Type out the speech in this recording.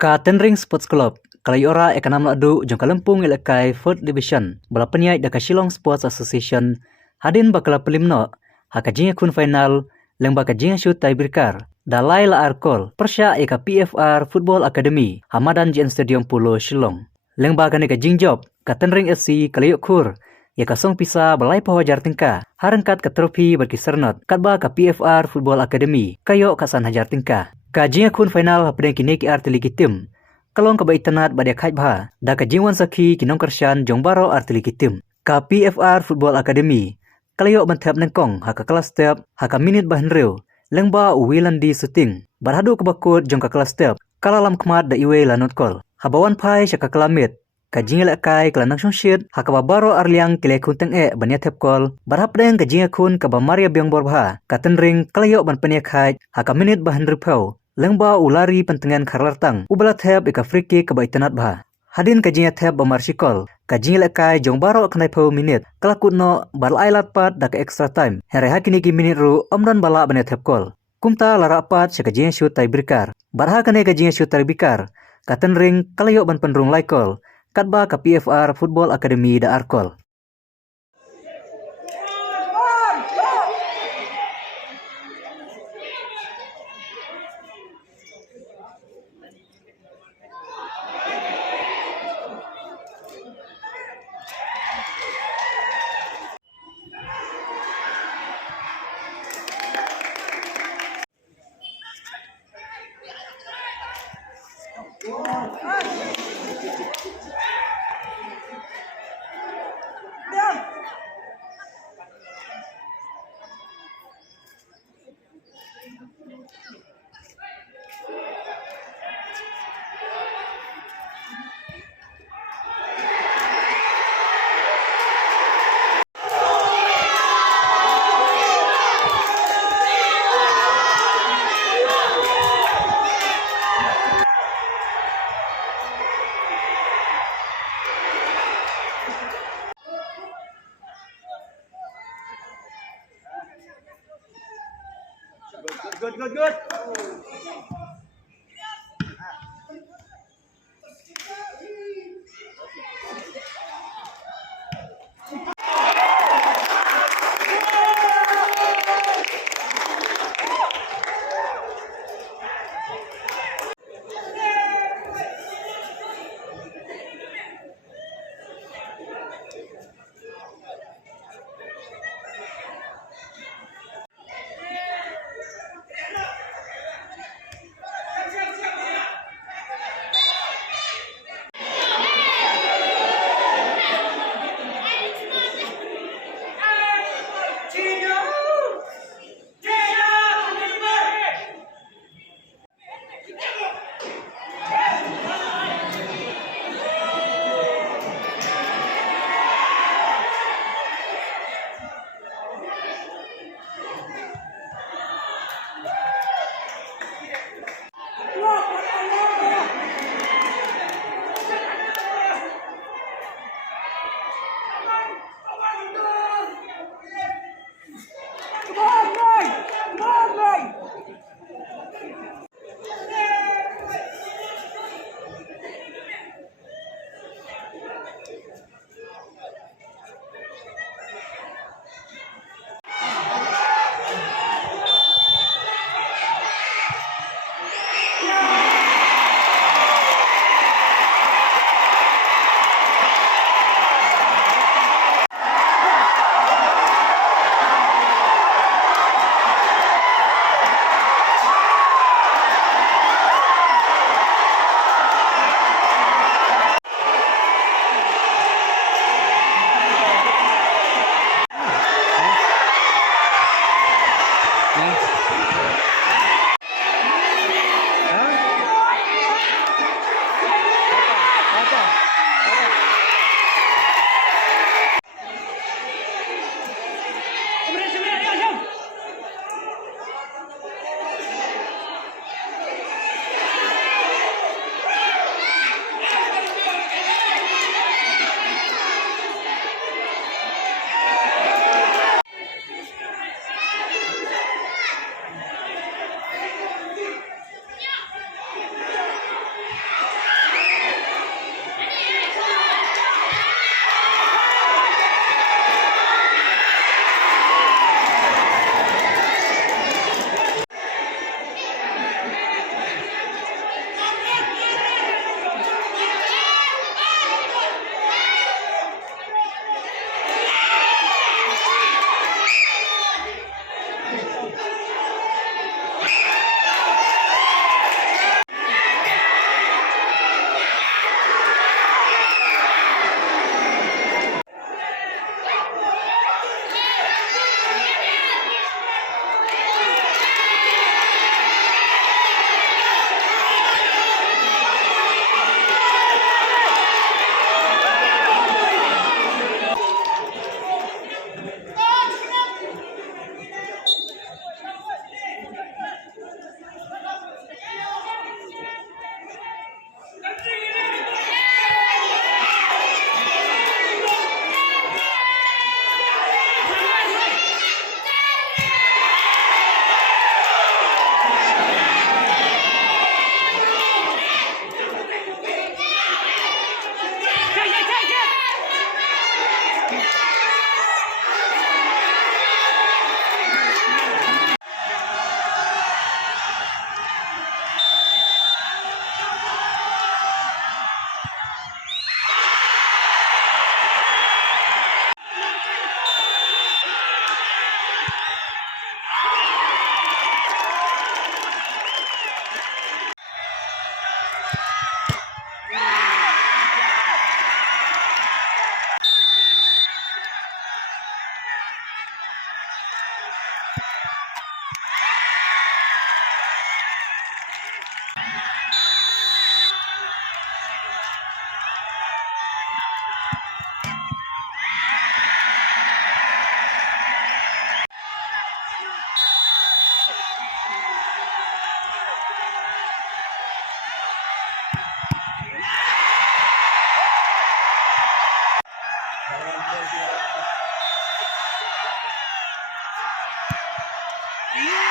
Ka Tenring Sports Club, Kalayora Ekanam Ladu, Jong Kalempung Ilakai 4th Division, Balapanyai Daka Shillong Sports Association, Hadin Bakala Pelimno, Hakajinga Kun Final, Leng Bakajinga Shoot Taibirkar, Dalai La Arkol, Persya Eka PFR Football Academy, Hamadan JN Stadium Pulo Shillong. Leng Bakane Ka Jingjop, Ka Tenring FC Kalayok Kur, Yaka Song Pisa Balai Pawajar Tingka, Harangkat Ka Trofi Berkisernot, Katba Ka PFR Football Academy, Kayo Kasan Hajar Tingka. Kajinga kun final hapdeng kini ki artili kitim. Kalong ka baitanat badia khait bha. Da kajingwan sakhi kinong kersyan jongbaro artili kitim. Ka PFR Football Academy. Kalayo bantap nengkong haka kelas step haka minit bahenreu. Lengba uwilan di syuting. Barhadu ke bakut jong ka kelas step. Kalalam kmat da iwe lanot kol. Habawan pai syaka kelamit. Kajinga lakai kelanang syongshit haka babaro arliang kile kunteng banya tep kol. Barhapdeng kajinga kun ka bamaria biang borbha. Ka Tenring kalayo ban paniak khait haka minit bahenreu pau. Lengba ulari pentengan karlartang ubala thep ika free kick ka baitanat bha. Hadin kajinga thep bamarsikol. Kajinga lakai jongbaro kanai pau minit. Kalakutno balai latpat da ka extra time. Here hakini ki minit ru omdan bala banya thep kol. Kumta larapat sa kajinga shoot taibirkar. Barha kanai kajinga shoot taibirkar. Ka Tenring kalayo ban penrung laikol. Katba ka PFR Football Academy da Arkol. Good. Stop.